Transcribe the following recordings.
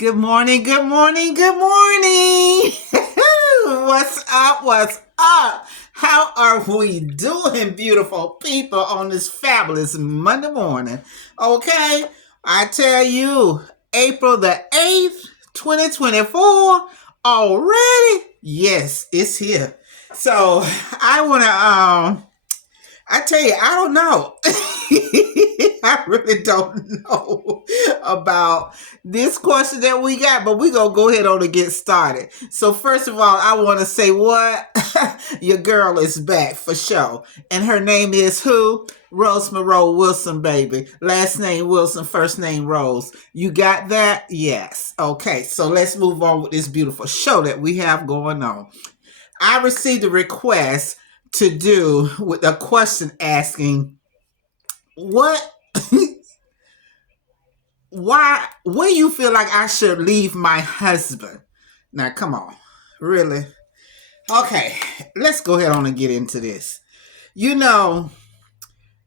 Good morning, good morning, good morning. What's up? What's up? How are we doing, beautiful people, on this fabulous Monday morning? Okay, I tell you, April the 8th, 2024, already? Yes, it's here. So I want to I tell you, I don't know. I really don't know about this question that we got, but we're going to go ahead on and get started. So, first of all, I want to say what? Your girl is back for sure. And her name is who? Rose Monroe Wilson, baby. Last name Wilson, first name Rose. You got that? Yes. Okay, so let's move on with this beautiful show that we have going on. I received a request to do with a question asking what why when you feel like I should leave my husband. Now come on. Really? Okay, let's go ahead on and get into this. You know,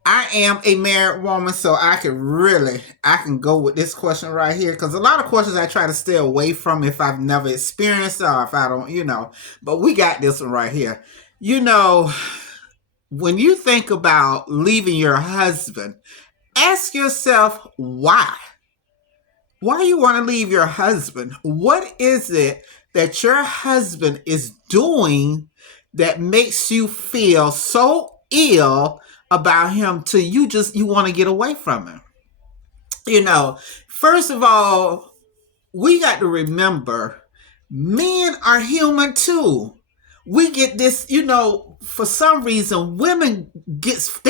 I am a married woman, so I can go with this question right here because a lot of questions I try to stay away from if I've never experienced it or if I don't, but we got this one right here. You know, when you think about leaving your husband, ask yourself why. Why you want to leave your husband? What is it that your husband is doing that makes you feel so ill about him till you want to get away from him? First of all, we got to remember men are human too. We get this, for some reason women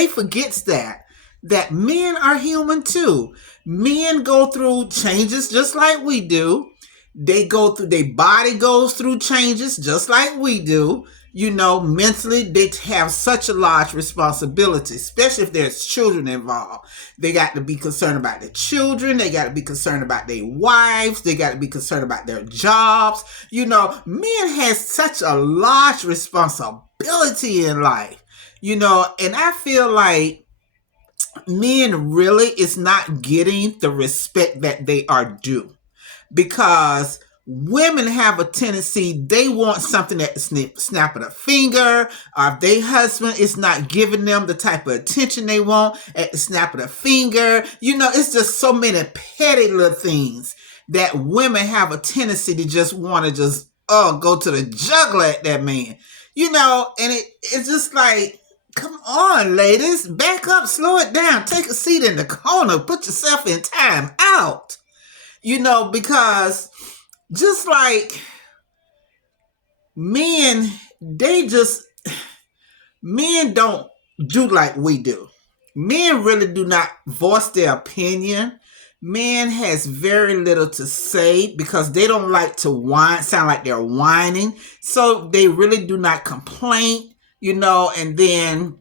forgets that men are human too. Men go through changes just like we do. Their body goes through changes just like we do. Mentally, they have such a large responsibility, especially if there's children involved. They got to be concerned about their children. They got to be concerned about their wives. They got to be concerned about their jobs. Men has such a large responsibility in life, and I feel like men really is not getting the respect that they are due because women have a tendency, they want something at the snap of the finger, or if their husband is not giving them the type of attention they want at the snap of the finger. It's just so many petty little things that women have a tendency to just want to just go to the jugular at that man. And it's just like, come on, ladies, back up, slow it down, take a seat in the corner, put yourself in time out. Because just like men, men don't do like we do. Men really do not voice their opinion. Men has very little to say because they don't like to sound like they're whining. So they really do not complain, and then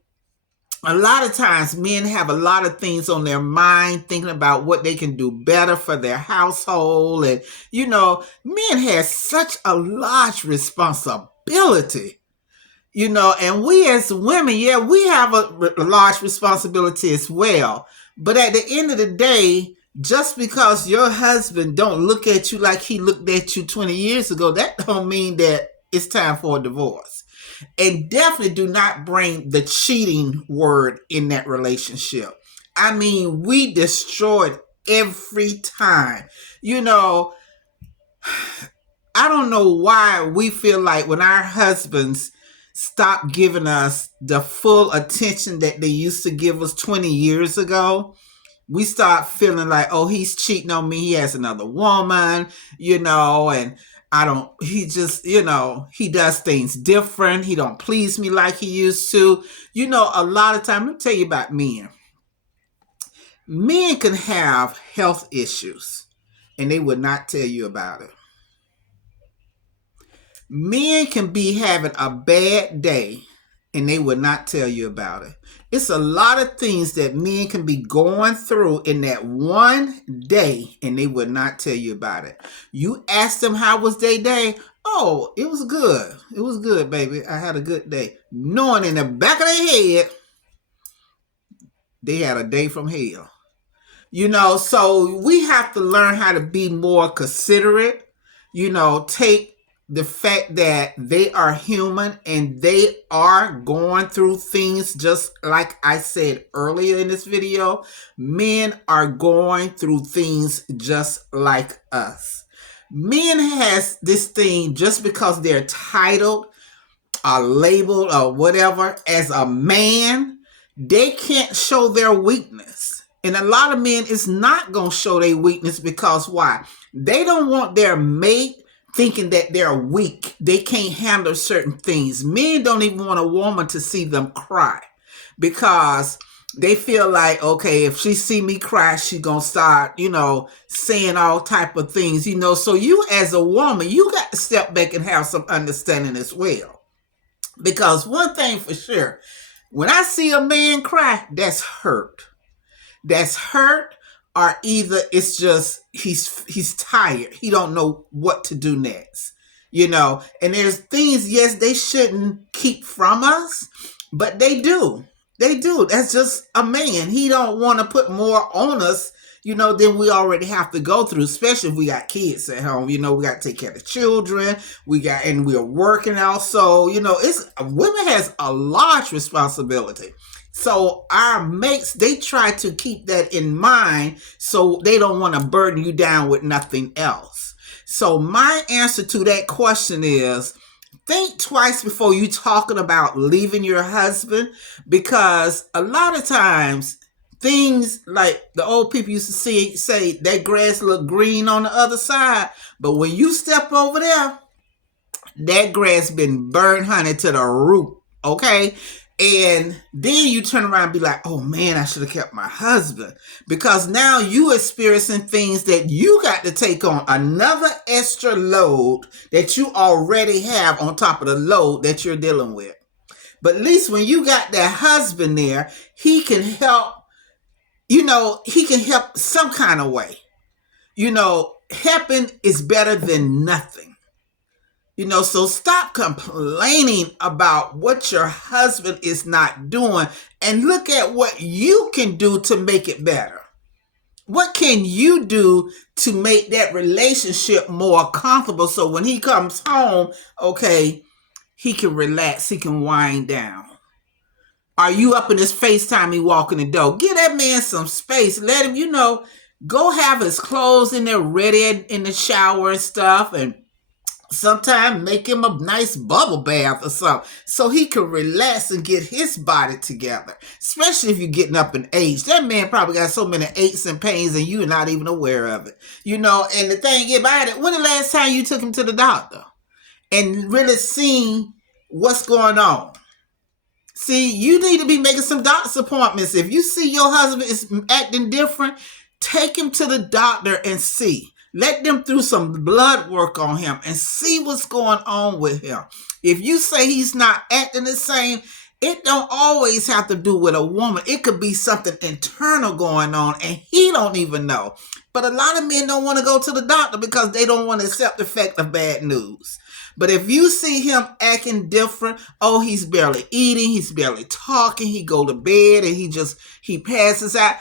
a lot of times men have a lot of things on their mind, thinking about what they can do better for their household. And, men have such a large responsibility, and we as women, yeah, we have a large responsibility as well. But at the end of the day, just because your husband don't look at you like he looked at you 20 years ago, that don't mean that it's time for a divorce. And definitely do not bring the cheating word in that relationship. I mean, we destroyed every time. I don't know why we feel like when our husbands stop giving us the full attention that they used to give us 20 years ago, we start feeling like, oh, he's cheating on me. He has another woman, and he just, he does things different. He don't please me like he used to. A lot of time, let me tell you about men. Men can have health issues and they would not tell you about it. Men can be having a bad day and they would not tell you about it. It's a lot of things that men can be going through in that one day and they would not tell you about it. You ask them how was their day? Oh, it was good. It was good, baby. I had a good day. Knowing in the back of their head, they had a day from hell. So we have to learn how to be more considerate, take the fact that they are human and they are going through things just like I said earlier in this video. Men are going through things just like us. Men has this thing just because they're titled or labeled or whatever as a man, they can't show their weakness. And a lot of men is not going to show their weakness because why? They don't want their mate thinking that they're weak. They can't handle certain things. Men don't even want a woman to see them cry because they feel like, okay, if she see me cry, she gonna start, saying all type of things, So you as a woman, you got to step back and have some understanding as well. Because one thing for sure, when I see a man cry, that's hurt. That's hurt, or either it's just he's tired. He don't know what to do next. And there's things, yes, they shouldn't keep from us, but they do. They do. That's just a man. He don't want to put more on us, than we already have to go through, especially if we got kids at home. We got to take care of the children. And we're working also. Women has a large responsibility. So our mates, they try to keep that in mind so they don't want to burden you down with nothing else. So my answer to that question is, think twice before you talking about leaving your husband, because a lot of times things like the old people used to say that grass look green on the other side, but when you step over there, that grass been burned, honey, to the root, okay? And then you turn around and be like, oh man, I should have kept my husband, because now you experiencing things that you got to take on another extra load that you already have on top of the load that you're dealing with. But at least when you got that husband there, he can help, he can help some kind of way. Helping is better than nothing. So stop complaining about what your husband is not doing and look at what you can do to make it better. What can you do to make that relationship more comfortable so when he comes home, okay, he can relax, he can wind down? Are you up in his FaceTime, he walking the door? Give that man some space. Let him, go have his clothes in there ready in the shower and stuff, and sometimes make him a nice bubble bath or something so he can relax and get his body together, especially if you're getting up in age. That man probably got so many aches and pains and you're not even aware of it. And the thing about it, when the last time you took him to the doctor and really seen what's going on? See, you need to be making some doctor's appointments. If you see your husband is acting different, take him to the doctor and see. Let them do some blood work on him and see what's going on with him. If you say he's not acting the same, it don't always have to do with a woman. It could be something internal going on and he don't even know. But a lot of men don't want to go to the doctor because they don't want to accept the fact of bad news. But if you see him acting different, he's barely eating, he's barely talking, he go to bed and he passes out,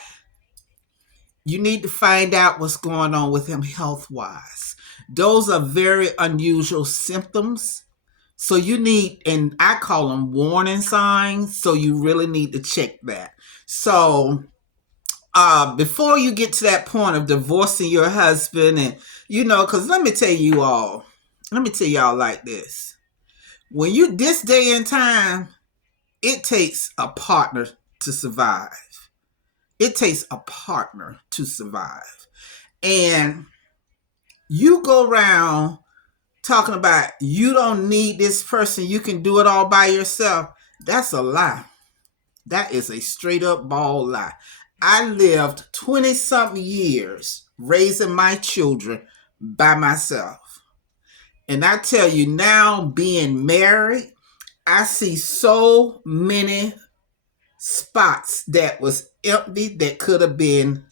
you need to find out what's going on with him health-wise. Those are very unusual symptoms. So you need, and I call them warning signs, so you really need to check that. So before you get to that point of divorcing your husband, and because let me tell y'all like this. When you, this day and time, it takes a partner to survive. It takes a partner to survive. And you go around talking about you don't need this person, you can do it all by yourself. That's a lie. That is a straight up bald lie. I lived 20-something years raising my children by myself. And I tell you now, being married, I see so many spots that was empty that could have been,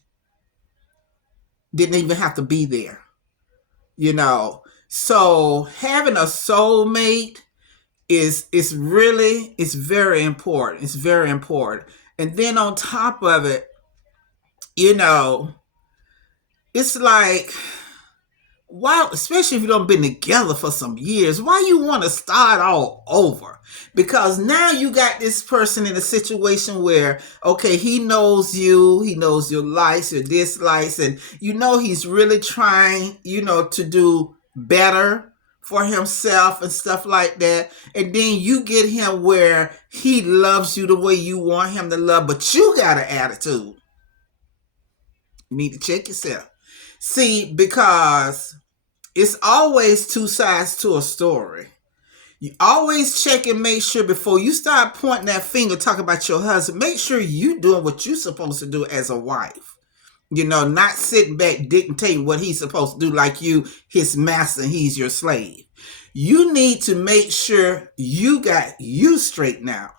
didn't even have to be there. So having a soulmate is very important. It's very important. And then on top of it, You know, it's like, why, especially if you don't been together for some years, why you want to start all over? Because now you got this person in a situation where, okay, he knows you, he knows your likes, your dislikes, and you know he's really trying, to do better for himself and stuff like that. And then you get him where he loves you the way you want him to love, but you got an attitude. You need to check yourself. See, because it's always two sides to a story. You always check and make sure before you start pointing that finger talking about your husband, make sure you doing what you're supposed to do as a wife. Not sitting back dictating what he's supposed to do like you, his master, and he's your slave. You need to make sure you got you straight now.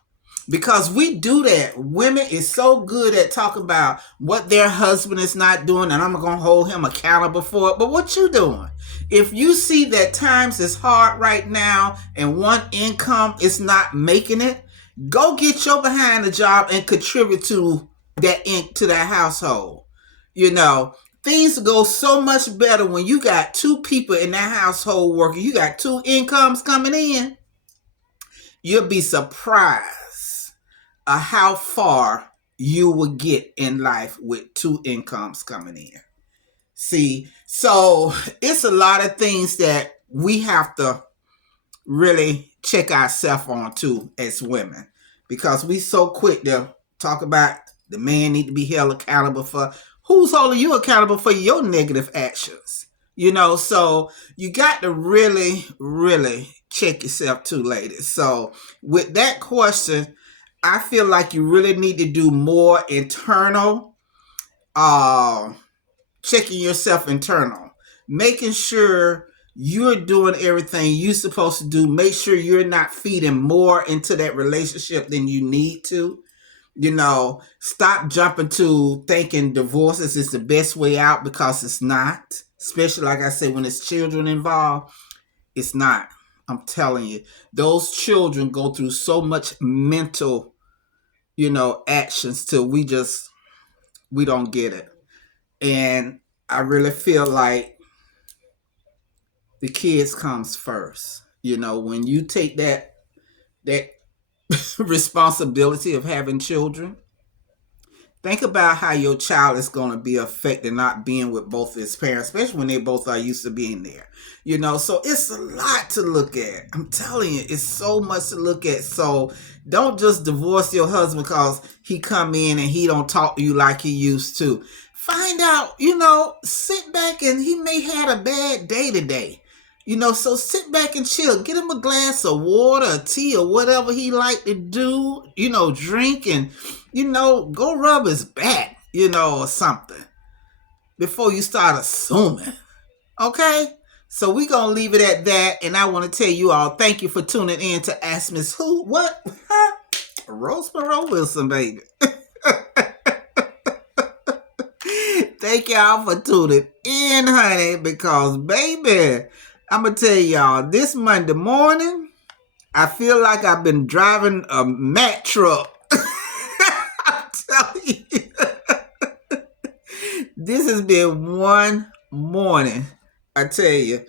Because we do that. Women is so good at talking about what their husband is not doing, and I'm going to hold him accountable for it. But what you doing? If you see that times is hard right now and one income is not making it, go get your behind a job and contribute to that household. Things go so much better when you got two people in that household working. You got two incomes coming in. You'll be surprised how far you will get in life with two incomes coming in. See, so it's a lot of things that we have to really check ourselves on too as women, because we so quick to talk about the man need to be held accountable for. Who's holding you accountable for your negative actions? So you got to really, really check yourself too, ladies. So with that question, I feel like you really need to do more internal, checking yourself internal, making sure you're doing everything you're supposed to do. Make sure you're not feeding more into that relationship than you need to. Stop jumping to thinking divorces is the best way out, because it's not. Especially, like I said, when it's children involved, it's not. I'm telling you, those children go through so much mental, actions till we don't get it. And I really feel like the kids comes first. When you take that responsibility of having children, think about how your child is going to be affected not being with both his parents, especially when they both are used to being there. So it's a lot to look at. I'm telling you, it's so much to look at. So don't just divorce your husband because he come in and he don't talk to you like he used to. Find out, sit back, and he may had a bad day today. So sit back and chill. Get him a glass of water, or tea, or whatever he like to do, drink, and, go rub his back, or something before you start assuming. Okay? So we going to leave it at that. And I want to tell you all, thank you for tuning in to Ask Miss Who. What? Roseboro Wilson, baby. Thank y'all for tuning in, honey, because, baby, I'm going to tell y'all, this Monday morning, I feel like I've been driving a Mack truck. I'm telling you. This has been one morning, I tell you.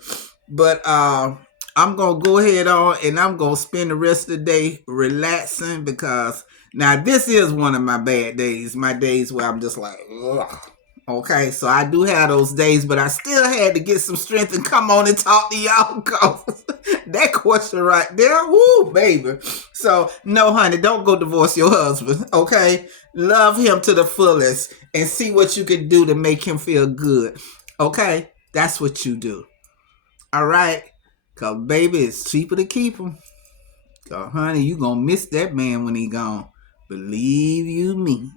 But I'm going to go ahead on and I'm going to spend the rest of the day relaxing, because now this is one of my bad days. My days where I'm just like, ugh. Okay, so I do have those days, but I still had to get some strength and come on and talk to y'all, because that question right there, woo, baby. So, no, honey, don't go divorce your husband, okay? Love him to the fullest and see what you can do to make him feel good, okay? That's what you do, all right? Because, baby, it's cheaper to keep him. Because, honey, you going to miss that man when he gone. Believe you me,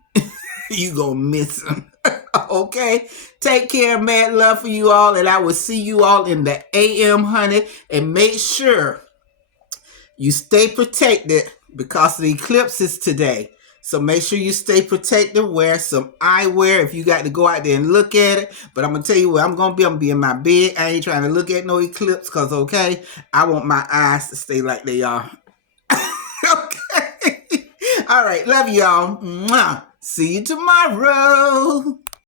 you going to miss him. Okay, take care, mad love for you all, and I will see you all in the AM, honey. And make sure you stay protected because the eclipse is today. So make sure you stay protected. Wear some eyewear if you got to go out there and look at it. But I'm going to tell you where I'm going to be. I'm going to be in my bed. I ain't trying to look at no eclipse because, okay, I want my eyes to stay like they are. Okay. All right. Love y'all. Mwah. See you tomorrow.